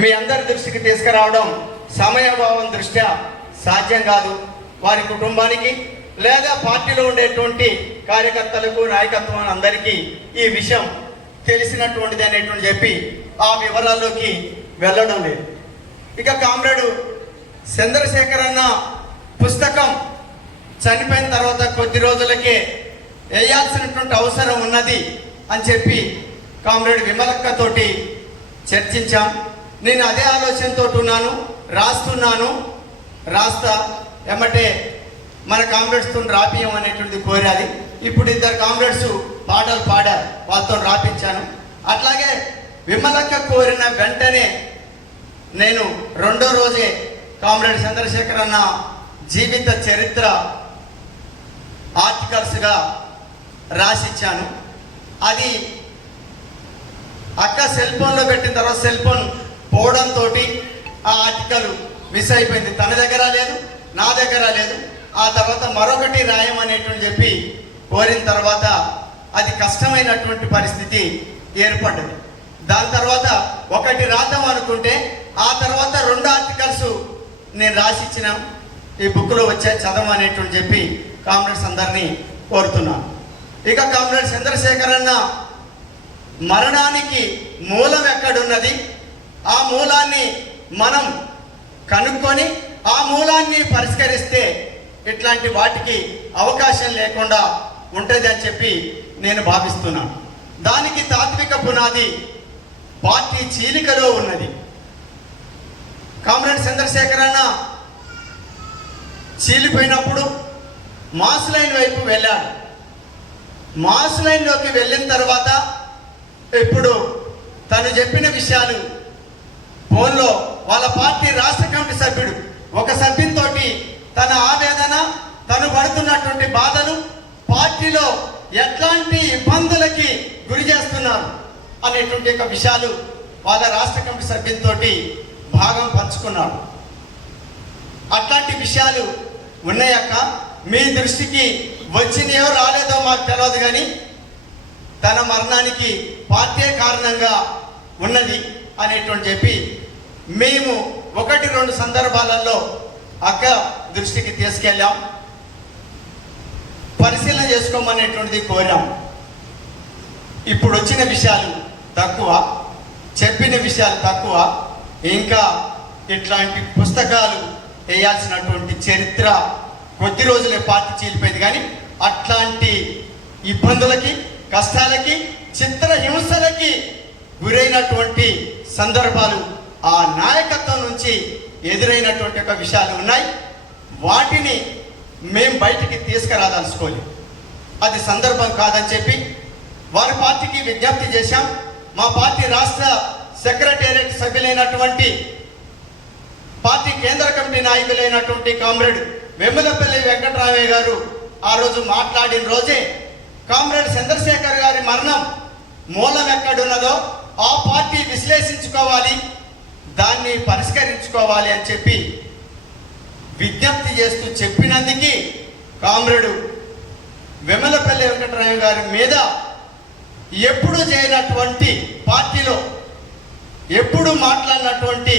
మీ అందరి దృష్టికి తీసుకురావడం సమయాభావం దృష్ట్యా సాధ్యం కాదు. వారి కుటుంబానికి లేదా పార్టీలో ఉండేటువంటి కార్యకర్తలకు నాయకత్వం అందరికీ ఈ విషయం తెలిసినటువంటిది అనేటువంటి చెప్పి ఆ వివరాల్లోకి వెళ్ళడం లేదు. ఇక కామ్రేడు చంద్రశేఖర్ అన్న పుస్తకం చనిపోయిన తర్వాత కొద్ది రోజులకే వేయాల్సినటువంటి అవసరం ఉన్నది అని చెప్పి కామ్రేడ్ విమలక్కతోటి చర్చించాం. నేను అదే ఆలోచనతో ఉన్నాను, రాస్తా ఎమ్మటే మన కామ్రేడ్స్తో రాపియం అనేటువంటిది కోరాలి. ఇప్పుడు ఇద్దరు కామ్రేడ్స్ పాటలు పాడారు, వాళ్ళతో రాపించాను. అట్లాగే విమలక్క కోరిన వెంటనే నేను రెండో రోజే కామ్రేడ్ చంద్రశేఖర్ అన్న జీవిత చరిత్ర ఆర్టికల్స్గా రాసిచ్చాను. అది అక్క సెల్ ఫోన్లో పెట్టిన తర్వాత సెల్ ఫోన్ పోవడంతో ఆ ఆర్టికల్ మిస్ అయిపోయింది. తన దగ్గర లేదు, నా దగ్గర లేదు. ఆ తర్వాత మరొకటి రాయమనేటువంటి చెప్పి కోరిన తర్వాత అది కష్టమైనటువంటి పరిస్థితి ఏర్పడ్డది. దాని తర్వాత ఒకటి రాద్దాం అనుకుంటే ఆ తర్వాత 2 ఆర్టికల్స్ నేను రాసిచ్చిన ఈ బుక్లో వచ్చే చదవనేటువంటి చెప్పి కామ్రేడ్స్ అందరినీ కోరుతున్నాను. ఇక కామ్రేడ్ చంద్రశేఖర్ అన్న మరణానికి మూలం ఎక్కడున్నది, ఆ మూలాన్ని మనం కనుక్కొని ఆ మూలాన్ని పరిష్కరిస్తే ఇట్లాంటి వాటికి అవకాశం లేకుండా ఉంటుంది అని చెప్పి నేను భావిస్తున్నాను. దానికి తాత్విక పునాది పార్టీ చీలికలో ఉన్నది. కామ్రేడ్ చంద్రశేఖర్ అన్న చీలిపోయినప్పుడు మాస్ లైన్ వైపు వెళ్ళాడు. మాస్ లైన్లోకి వెళ్ళిన తర్వాత ఇప్పుడు తను చెప్పిన విషయాలు ఫోన్లో వాళ్ళ పార్టీ రాష్ట్ర కమిటీ సభ్యుడు ఒక సభ్యునితో తన ఆవేదన, తను పడుతున్నటువంటి బాధలు, పార్టీలో ఎట్లాంటి ఇబ్బందులకి గురి చేస్తున్నారు అనేటువంటి ఒక విషయాలు వాళ్ళ రాష్ట్ర కమిటీ సభ్యునితో భాగం పంచుకున్నాడు. అట్లాంటి విషయాలు ఉన్నాయక్క, మీ దృష్టికి వచ్చినాయో రాలేదో మాకు తెలియదు, కానీ తన మరణానికి పార్టీ కారణంగా ఉన్నది అనేటువంటి చెప్పి మేము 1-2 సందర్భాలలో అక్క దృష్టికి తీసుకెళ్ళాం, పరిశీలన చేసుకోమనేటువంటిది కోరాం. ఇప్పుడు వచ్చిన విషయాలు తక్కువ, చెప్పిన విషయాలు తక్కువ. ఇంకా ఇట్లాంటి పుస్తకాలు వేయాల్సినటువంటి చరిత్ర కొద్ది రోజులే పార్టీ చీలిపోయింది, కానీ అట్లాంటి ఇబ్బందులకి, కష్టాలకి, చిత్రహింసలకి గురైనటువంటి సందర్భాలు ఆ నాయకత్వం నుంచి ఎదురైనటువంటి ఒక విషయాలు ఉన్నాయి. వాటిని మేము బయటికి తీసుకురాదలుచుకోలేదు, అది సందర్భం కాదని చెప్పి వారి పార్టీకి విజ్ఞప్తి చేశాం. మా పార్టీ రాష్ట్ర సెక్రటేరియట్ సభ్యులైనటువంటి పార్టీ కేంద్ర కమిటీ నాయకులైనటువంటి కామ్రేడ్ వెమ్మలపల్లి వెంకటరామయ్య గారు ఆ రోజు మాట్లాడిన రోజే కామ్రేడ్ చంద్రశేఖర్ గారి మరణం మూలం ఎక్కడున్నదో ఆ పార్టీ విశ్లేషించుకోవాలి, దాన్ని పరిష్కరించుకోవాలి అని చెప్పి విజ్ఞప్తి చేస్తూ చెప్పినందుకు కామ్రేడు వెమ్మలపల్లి వెంకటరామయ్య గారి మీద ఎప్పుడు చేయనటువంటి, పార్టీలో ఎప్పుడు మాట్లాడినటువంటి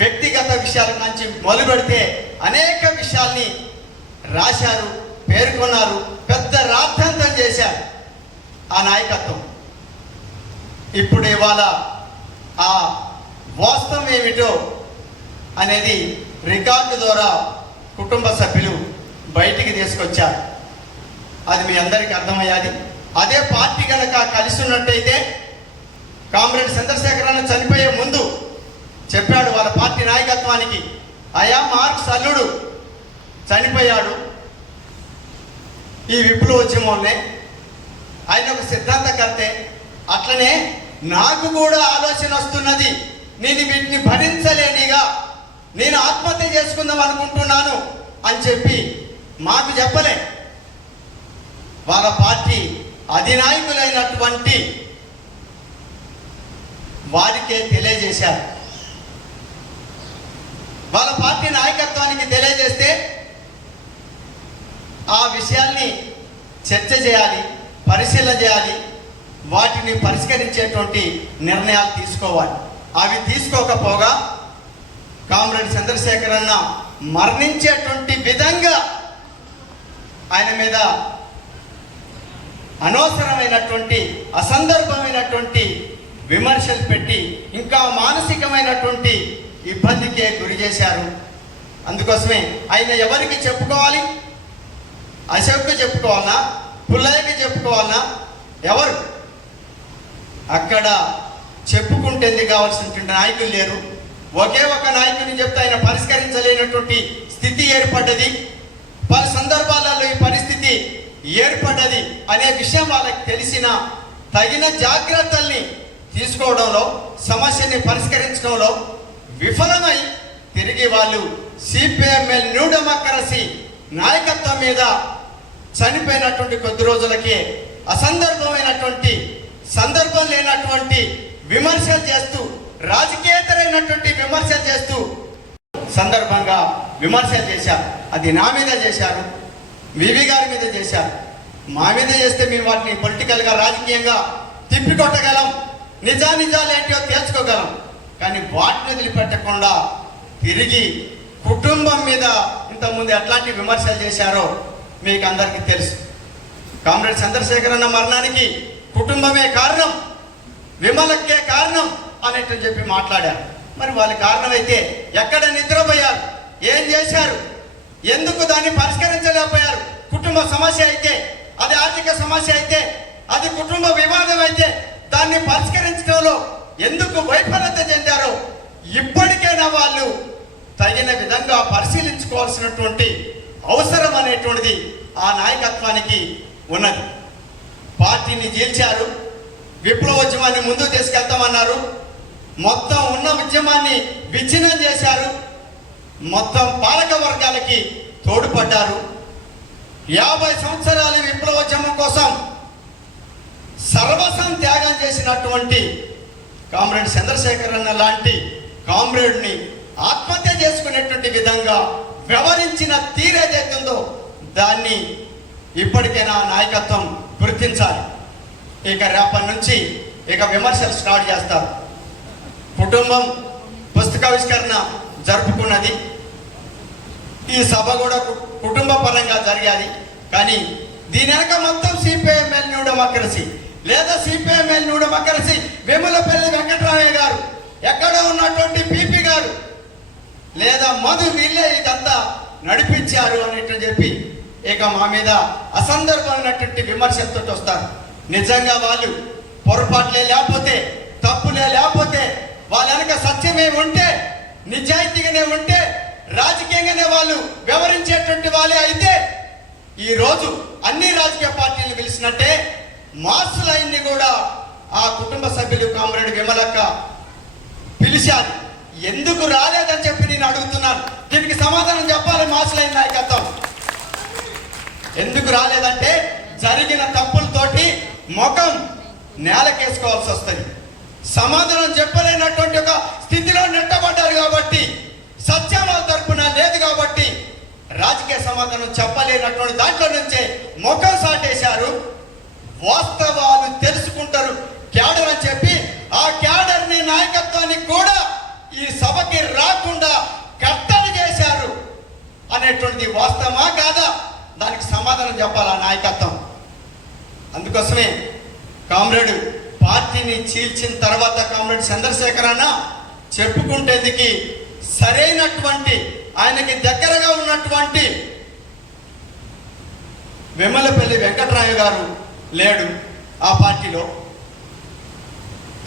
వ్యక్తిగత విషయాల నుంచి మొదలు పెడితే అనేక విషయాల్ని రాశారు, పేర్కొన్నారు, పెద్ద రాద్ధాంతం చేశారు ఆ నాయకత్వం. ఇప్పుడు ఇవాళ ఆ వాస్తవం ఏమిటో అనేది రికార్డు ద్వారా కుటుంబ సభ్యులు బయటికి తీసుకొచ్చారు. అది మీ అందరికీ అర్థమయ్యాది. అదే పార్టీ కనుక కలిసి ఉన్నట్టయితే కామ్రేడ్ చంద్రశేఖర్ అన్న చనిపోయే ముందు చెప్పాడు వాళ్ళ పార్టీ నాయకత్వానికి, అయా మార్క్స్ అల్లుడు చనిపోయాడు ఈ విప్లవోద్యమంలోనే, ఆయన ఒక సిద్ధాంతకర్తే, అట్లనే నాకు కూడా ఆలోచన వస్తున్నది, నేను వీటిని భరించలేనిగా నేను ఆత్మహత్య చేసుకుందాం అనుకుంటున్నాను అని చెప్పి మాకు చెప్పలే, వాళ్ళ పార్టీ అధినాయకులైనటువంటి వారికే తెలియజేశారు. వాళ్ళ పార్టీ నాయకత్వానికి తెలియజేస్తే ఆ విషయాల్ని చర్చ చేయాలి, పరిశీలన చేయాలి, వాటిని పరిష్కరించేటువంటి నిర్ణయాలు తీసుకోవాలి. అవి తీసుకోకపోగా కామ్రేడ్ చంద్రశేఖర్ అన్న మరణించేటువంటి విధంగా ఆయన మీద అనవసరమైనటువంటి అసందర్భమైనటువంటి విమర్శలు పెట్టి ఇంకా మానసికమైనటువంటి ఇబ్బందికే గురి చేశారు. అందుకోసమే ఆయన ఎవరికి చెప్పుకోవాలి? అశోక్కి చెప్పుకోవాలన్నా, పుల్లయ్యకి చెప్పుకోవాలన్నా? ఎవరు అక్కడ చెప్పుకుంటేందుకు కావాల్సినటువంటి నాయకులు లేరు. ఒకే ఒక నాయకుని చెప్తే ఆయన పరిష్కరించలేనటువంటి స్థితి ఏర్పడ్డది. పలు సందర్భాలలో ఈ పరిస్థితి ఏర్పడ్డది అనే విషయం వాళ్ళకి తెలిసిన తగిన జాగ్రత్తల్ని తీసుకోవడంలో, సమస్యని పరిష్కరించడంలో విఫలమై తిరిగి వాళ్ళు సిపిఎంఎల్ న్యూ డెమోక్రసీ నాయకత్వం మీద చనిపోయినటువంటి కొద్ది రోజులకే అసందర్భమైనటువంటి, సందర్భం లేనటువంటి విమర్శలు చేస్తూ, రాజకీయేతరైనటువంటి విమర్శలు చేస్తూ సందర్భంగా విమర్శలు చేశారు. అది నా మీద చేశారు, వివి గారి మీద చేశారు. మా మీద చేస్తే మేము వాటిని పొలిటికల్గా, రాజకీయంగా తిప్పికొట్టగలం, నిజానిజాలు ఏంటో తేల్చుకోగలం. కానీ వాటిని వదిలిపెట్టకుండా తిరిగి కుటుంబం మీద ఇంతకుముందు ఎట్లాంటి విమర్శలు చేశారో మీకు అందరికీ తెలుసు. కామ్రేడ్ చంద్రశేఖర్ అన్న మరణానికి కుటుంబమే కారణం, విమలకే కారణం అనేట్టు చెప్పి మాట్లాడారు. మరి వాళ్ళ కారణమైతే ఎక్కడ నిద్రపోయారు? ఏం చేశారు? ఎందుకు దాన్ని పరిష్కరించలేకపోయారు? కుటుంబ సమస్య అయితే, అది ఆర్థిక సమస్య అయితే, అది కుటుంబ వివాదం అయితే దాన్ని పరిష్కరించడంలో ఎందుకు వైఫల్యత చెందారో ఇప్పటికైనా వాళ్ళు తగిన విధంగా పరిశీలించుకోవాల్సినటువంటి అవసరం అనేటువంటిది ఆ నాయకత్వానికి ఉన్నది. పార్టీని చీల్చారు, విప్లవోద్యమాన్ని ముందుకు తీసుకెళ్తామన్నారు, మొత్తం ఉన్న ఉద్యమాన్ని విచ్ఛిన్నం చేశారు, మొత్తం పాలక వర్గాలకి తోడ్పడ్డారు. 50 సంవత్సరాల విప్లవోద్యమం కోసం సర్వస్వం త్యాగం చేసినటువంటి కామ్రేడ్ చంద్రశేఖర్ అన్న లాంటి కామ్రేడ్ని ఆత్మహత్య చేసుకునేటువంటి విధంగా వ్యవహరించిన తీరేదైతుందో దాన్ని ఇప్పటికైనా నాయకత్వం గుర్తించాలి. ఇక రేపటి నుంచి ఇక విమర్శలు స్టార్ట్ చేస్తారు. కుటుంబం పుస్తకావిష్కరణ జరుపుకున్నది, ఈ సభ కూడా కుటుంబ పరంగా జరిగాది. కానీ దీని వెనక మొత్తం సిపిఐఎంఎల్ న్యూ డెమోక్రసీ లేదా సిపిఐఎంఎల్ న్యూ డెమోక్రసీ వేములపల్లి వెంకటరామయ్య గారు, ఎక్కడ ఉన్నటువంటి పిపి గారు లేదా మధు, వీళ్ళే ఇదంతా నడిపించారు అనేట్టు చెప్పి ఇక మా మీద అసందర్భమైనటువంటి విమర్శలతో వస్తారు. నిజంగా వాళ్ళు పొరపాట్లే లేకపోతే, తప్పులే లేకపోతే, వాళ్ళ వెనక సత్యమే ఉంటే, నిజాయితీగానే ఉంటే, రాజకీయంగానే వాళ్ళు వ్యవహరించేటువంటి వాళ్ళే అయితే ఈరోజు అన్ని రాజకీయ పార్టీలు పిలిచినట్టే మాస్ లైన్ని కూడా ఆ కుటుంబ సభ్యులు కామ్రేడ్ విమలక్క పిలిచారు. ఎందుకు రాలేదని చెప్పి నేను అడుగుతున్నాను. దీనికి సమాధానం చెప్పాలి మాస్ లైన్ నాయకత్వం. ఎందుకు రాలేదంటే జరిగిన తప్పులతోటి ముఖం నేలకేసుకోవాల్సి వస్తుంది. సమాధానం చెప్పలేనటువంటి ఒక స్థితిలో నెట్టబడ్డారు కాబట్టి, సత్యం వాళ్ళ తరపున లేదు కాబట్టి రాజకీయ సమాధానం చెప్పలేనటువంటి దాంట్లో నుంచే ముఖం సాటేశారు. వాస్తవాలు తెలుసుకుంటారు క్యాడర్ అని చెప్పి ఆ క్యాడర్ని, నాయకత్వాన్ని కూడా ఈ సభకి రాకుండా కట్టడి చేశారు అనేటువంటిది వాస్తవమా కాదా? దానికి సమాధానం చెప్పాలి ఆ నాయకత్వం. అందుకోసమే కామ్రేడ్ పార్టీని చీల్చిన తర్వాత కామ్రేడ్ చంద్రశేఖర్ అన్న చెప్పుకుంటేందుకు సరైనటువంటి, ఆయనకి దగ్గరగా ఉన్నటువంటి వేములపల్లి వెంకటరామయ్య గారు లేడు ఆ పార్టీలో,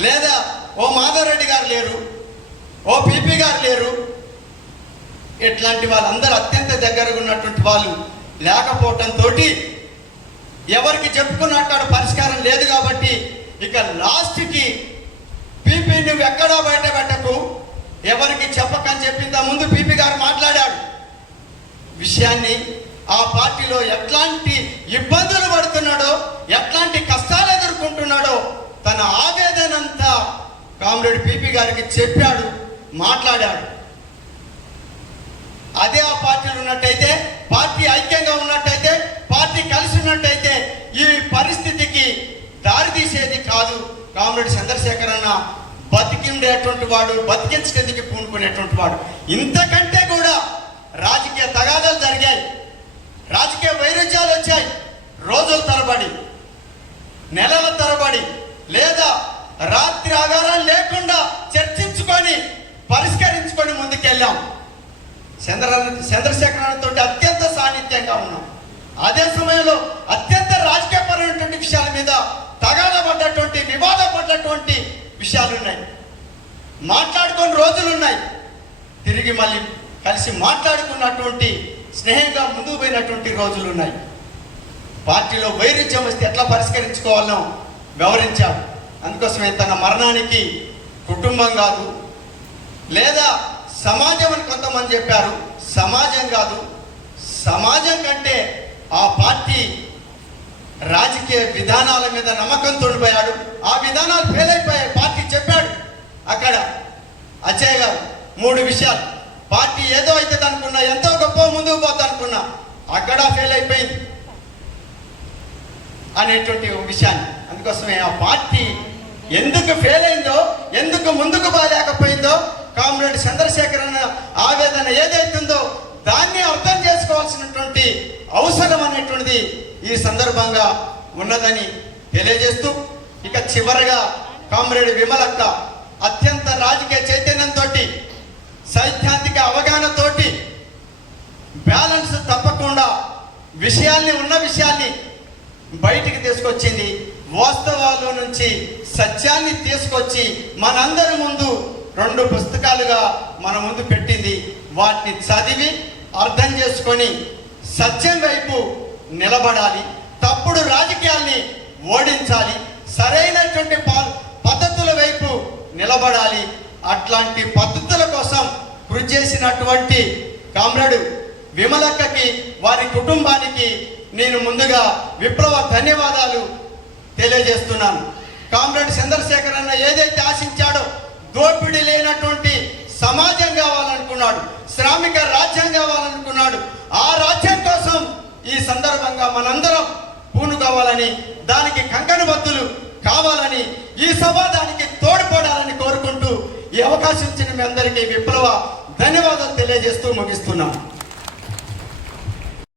లేదా ఓ మాధవరెడ్డి గారు లేరు, ఓ పిపి గారు లేరు. ఇట్లాంటి వాళ్ళందరూ అత్యంత దగ్గరగా ఉన్నటువంటి వాళ్ళు లేకపోవటంతో ఎవరికి చెప్పుకున్నట్టు పరిష్కారం లేదు కాబట్టి ఇక లాస్ట్కి పిపి నువ్వు ఎక్కడా బయట పెట్టకు, ఎవరికి చెప్పకని చెప్పిందా ముందు పిపి గారు మాట్లాడాడు. విషయాన్ని ఆ పార్టీలో ఎట్లాంటి ఇబ్బందులు పడుతున్నాడో, ఎట్లాంటి కష్టాలు ఎదుర్కొంటున్నాడో తన ఆవేదనంతా కామ్రేడ్ పిపి గారికి చెప్పాడు, మాట్లాడాడు. అదే ఆ పార్టీలో ఉన్నట్టయితే, పార్టీ ఐక్యంగా ఉన్నట్టయితే, పార్టీ కలిసి ఉన్నట్టయితే ఈ పరిస్థితికి దారితీసేది కాదు. కామ్రేడ్ చంద్రశేఖర్ అన్న బతికిండేటువంటి వాడు, బతికించడానికి పూనుకునేటువంటి వాడు. ఇంతకంటే కూడా రాజకీయ తగాదాలు జరిగాయి, రాజకీయ వైరుధ్యాలు వచ్చాయి. రోజుల తరబడి, నెలల తరబడి, లేదా రాత్రి ఆగారాలు లేకుండా చర్చించుకొని పరిష్కరించుకొని ముందుకెళ్ళాం. చంద్రశేఖరరావుతో అత్యంత సాన్నిధ్యంగా ఉన్నాం. అదే సమయంలో అత్యంత రాజకీయపరమైనటువంటి విషయాల మీద తగాద పడ్డటువంటి, వివాదపడ్డటువంటి విషయాలు ఉన్నాయి. మాట్లాడుకుని రోజులు ఉన్నాయి. తిరిగి మళ్ళీ కలిసి మాట్లాడుకున్నటువంటి, స్నేహంగా ముందుకు పోయినటువంటి రోజులు ఉన్నాయి. పార్టీలో వైరుధ్యం వస్తే ఎట్లా పరిష్కరించుకోవాలో వివరించాడు. అందుకోసమే తన మరణానికి కుటుంబం కాదు, లేదా సమాజం అని కొంతమంది చెప్పారు. సమాజం కాదు, సమాజం కంటే ఆ పార్టీ రాజకీయ విధానాల మీద నమ్మకంతో పోయాడు. ఆ విధానాలు ఫెయిల్ అయిపోయాయి. పార్టీ చెప్పాడు అక్కడ అజయ్ గారు 3 విషయాలు. పార్టీ ఏదో అయితే అనుకున్నా, ఎంతో గొప్ప ముందుకు పోతా అనుకున్నా, అక్కడ ఫెయిల్ అయిపోయింది అనేటువంటి విషయాన్ని. అందుకోసమే ఆ పార్టీ ఎందుకు ఫెయిల్ అయిందో, ఎందుకు ముందుకు పోలేకపోయిందో, కామ్రేడ్ చంద్రశేఖర్ అన్న ఆవేదన ఏదైతుందో దాన్ని అర్థం చేసుకోవాల్సినటువంటి అవసరం అనేటువంటిది ఈ సందర్భంగా ఉన్నదని తెలియజేస్తూ, ఇక చివరగా కామ్రేడ్ విమలక్క అత్యంత రాజకీయ చైతన్యంతో, సైద్ధాంతిక అవగాహనతోటి, బ్యాలెన్స్ తప్పకుండా ఉన్న విషయాన్ని బయటికి తీసుకొచ్చింది. వాస్తవాల నుంచి సత్యాన్ని తీసుకొచ్చి మనందరి ముందు 2 పుస్తకాలుగా మన ముందు పెట్టింది. వాటిని చదివి అర్థం చేసుకొని సత్యం వైపు నిలబడాలి, తప్పుడు రాజకీయాల్ని ఓడించాలి, సరైనటువంటి పద్ధతుల వైపు నిలబడాలి. అట్లాంటి పద్ధతుల కోసం కృషి చేసినటువంటి కామ్రేడ్ విమలక్కకి, వారి కుటుంబానికి నేను ముందుగా విప్లవ ధన్యవాదాలు తెలియజేస్తున్నాను. కామ్రేడ్ చంద్రశేఖర్ అన్న ఏదైతే ఆశించాడో, దోపిడీ లేనటువంటి సమాజం కావాలనుకున్నాడు, శ్రామిక రాజ్యం కావాలనుకున్నాడు. ఆ రాజ్యం కోసం ఈ సందర్భంగా మనందరం పూనుకోవాలని, దానికి కంకణబద్దులు కావాలని, ఈ సభ దానికి తోడ్పడాలని కోరుకుంటూ ఈ అవకాశం ఇచ్చిన మీ అందరికీ విప్లవ ధన్యవాదాలు తెలియజేస్తూ ముగిస్తున్నాను.